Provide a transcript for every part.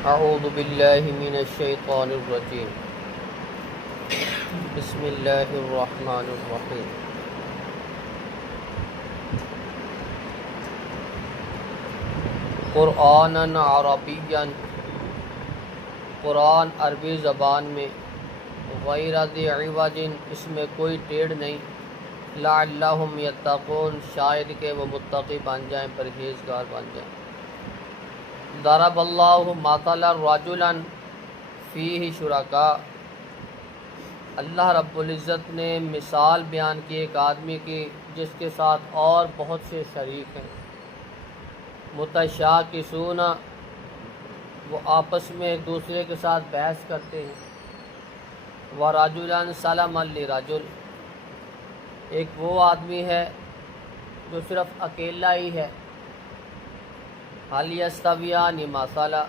اعوذ باللہ من الشیطان الرجیم بسم اللہ الرحمن الرحیم قرآنا عربیا، قرآن عربی زبان میں، غیر ذی عوج، اس میں کوئی ٹیڑھ نہیں، لعلہم یتقون، شاید کہ وہ متقی بن جائیں، پرہیزگار بن جائیں۔ ضرب اللہ مثلا رجلا فیہ شرکاء، اللہ رب العزت نے مثال بیان کی ایک آدمی کی جس کے ساتھ اور بہت سے شریک ہیں، متشاکسون، وہ آپس میں ایک دوسرے کے ساتھ بحث کرتے ہیں، ورجلا سلما لرجل، ایک وہ آدمی ہے جو صرف اکیلا ہی ہے، حل یستویان مثلا،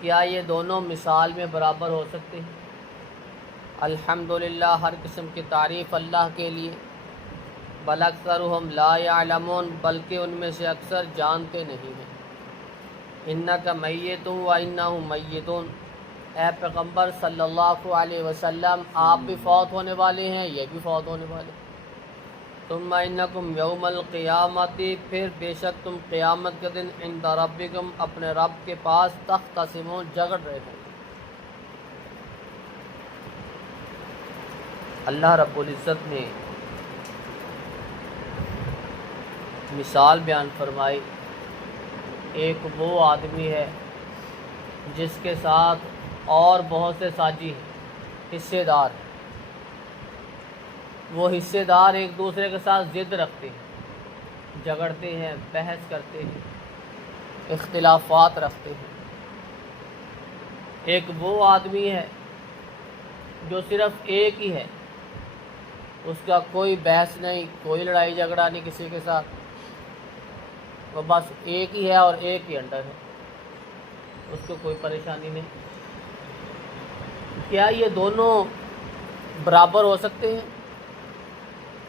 کیا یہ دونوں مثال میں برابر ہو سکتے ہیں؟ الحمدللہ، ہر قسم کی تعریف اللہ کے لیے، بل اکثرہم لا یعلمون، بلکہ ان میں سے اکثر جانتے نہیں ہیں۔ انک میت و انہم میتون، اے پیغمبر صلی اللہ علیہ وسلم، آپ بھی فوت ہونے والے ہیں، یہ بھی فوت ہونے والے ہیں۔ ثم انکم یوم القیامت، پھر بے شک تم قیامت کے دن عند ربکم، اپنے رب کے پاس، تختصمون، جھگڑ رہے ہیں۔ اللہ رب العزت نے مثال بیان فرمائی، ایک وہ آدمی ہے جس کے ساتھ اور بہت سے ساتھی ہیں، حصے دار ہیں، وہ حصے دار ایک دوسرے کے ساتھ ضد رکھتے ہیں، جھگڑتے ہیں، بحث کرتے ہیں، اختلافات رکھتے ہیں۔ ایک وہ آدمی ہے جو صرف ایک ہی ہے، اس کا کوئی بحث نہیں، کوئی لڑائی جھگڑا نہیں کسی کے ساتھ، وہ بس ایک ہی ہے اور ایک ہی انڈر ہے، اس کو کوئی پریشانی نہیں۔ کیا یہ دونوں برابر ہو سکتے ہیں؟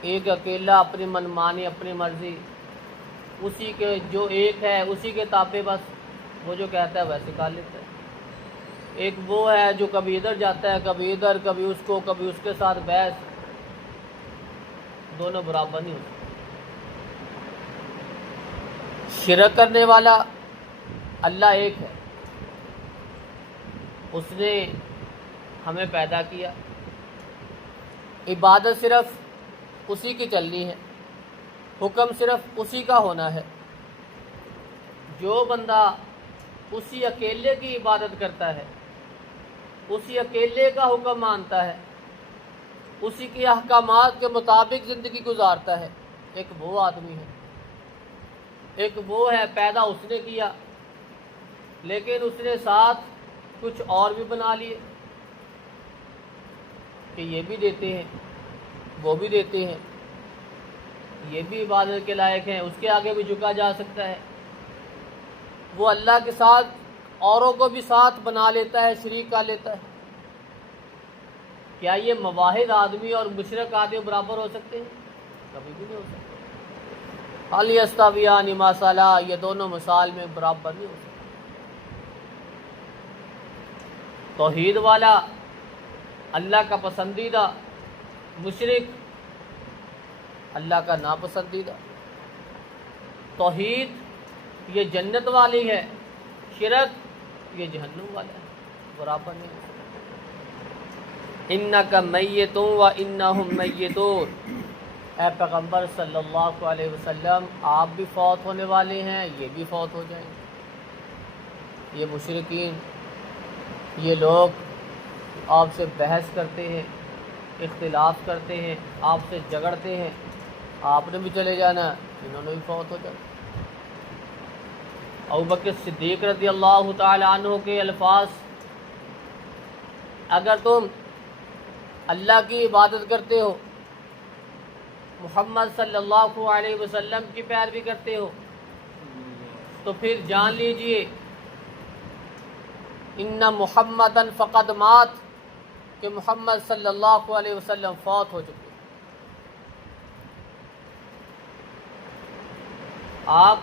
ایک اکیلا اپنی منمانی، اپنی مرضی، اسی کے جو ایک ہے اسی کے تابع، بس وہ جو کہتا ہے ویسے کر لیتا ہے۔ ایک وہ ہے جو کبھی ادھر جاتا ہے، کبھی ادھر، کبھی اس کو، کبھی اس کے ساتھ بحث، دونوں برابر نہیں ہوتے۔ شرک کرنے والا اللہ ایک ہے، اس نے ہمیں پیدا کیا، عبادت صرف اسی کی چلنی ہے، حکم صرف اسی کا ہونا ہے۔ جو بندہ اسی اکیلے کی عبادت کرتا ہے، اسی اکیلے کا حکم مانتا ہے، اسی کے احکامات کے مطابق زندگی گزارتا ہے، ایک وہ آدمی ہے۔ ایک وہ ہے پیدا اس نے کیا، لیکن اس نے ساتھ کچھ اور بھی بنا لیے کہ یہ بھی دیتے ہیں، وہ بھی دیتے ہیں، یہ بھی عبادت کے لائق ہیں، اس کے آگے بھی جھکا جا سکتا ہے۔ وہ اللہ کے ساتھ اوروں کو بھی ساتھ بنا لیتا ہے، شریک کر لیتا ہے۔ کیا یہ مواحد آدمی اور مشرک آدمی برابر ہو سکتے ہیں؟ کبھی بھی نہیں ہو سکتے۔ حل یستویان مثلا، یہ دونوں مثال میں برابر نہیں ہو سکتے۔ توحید والا اللہ کا پسندیدہ، مشرک اللہ کا ناپسندیدہ۔ توحید یہ جنت والی ہے، شرک یہ جہنم والا ہے، برابر نہیں ہے۔ انک میت و انہم میتون، اے پیغمبر صلی اللہ علیہ وسلم، آپ بھی فوت ہونے والے ہیں، یہ بھی فوت ہو جائیں گے۔ یہ مشرکین، یہ لوگ آپ سے بحث کرتے ہیں، اختلاف کرتے ہیں، آپ سے جھگڑتے ہیں، آپ نے بھی چلے جانا، انہوں نے بھی فوت ہو جانا۔ ابوبکر صدیق رضی اللہ تعالی عنہ کے الفاظ، اگر تم اللہ کی عبادت کرتے ہو، محمد صلی اللہ علیہ وسلم کی پیروی کرتے ہو، تو پھر جان لیجئے ان محمدن فقد مات، کہ محمد صلی اللہ علیہ وسلم فوت ہو چکے، آپ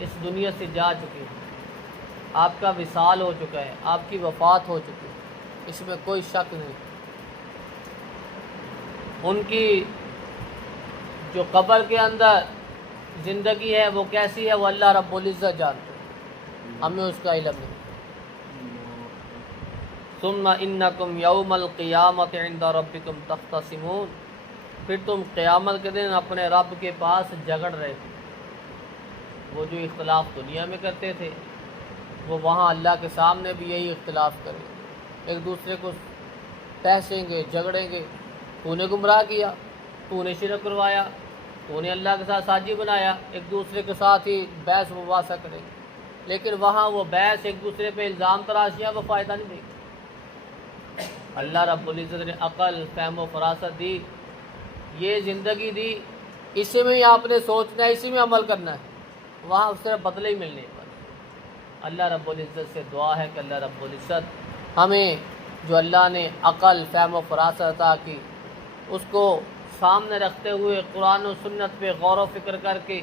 اس دنیا سے جا چکے ہیں۔ آپ کا وصال ہو چکا ہے، آپ کی وفات ہو چکی ہے، اس میں کوئی شک نہیں۔ ان کی جو قبر کے اندر زندگی ہے وہ کیسی ہے وہ اللہ رب العزت جانتے ہیں، ہمیں اس کا علم نہیں۔ ثم انکم یوم القیامت عند ربکم تختصمون، پھر تم قیامت کے دن اپنے رب کے پاس جھگڑ رہے تھے۔ وہ جو اختلاف دنیا میں کرتے تھے وہ وہاں اللہ کے سامنے بھی یہی اختلاف کریں گے، ایک دوسرے کو تحسیں گے، جھگڑیں گے، تو نے گمراہ کیا، تو نے شرک کروایا، تو نے اللہ کے ساتھ ساجی بنایا، ایک دوسرے کے ساتھ ہی بحث مباحثہ کریں گے۔ لیکن وہاں وہ بحث ایک دوسرے پہ الزام تراشیاں وہ فائدہ نہیں دے گی۔ اللہ رب العزت نے عقل، فہم و فراست دی، یہ زندگی دی، اسی میں ہی آپ نے سوچنا ہے، اسی میں عمل کرنا ہے، وہاں صرف بدلے ہی ملنے پر۔ اللہ رب العزت سے دعا ہے کہ اللہ رب العزت ہمیں جو اللہ نے عقل، فہم و فراست عطا کی اس کو سامنے رکھتے ہوئے قرآن و سنت پہ غور و فکر کر کے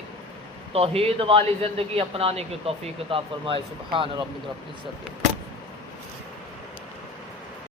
توحید والی زندگی اپنانے کی توفیق عطا فرمائے۔ سبحان ربک رب العزت۔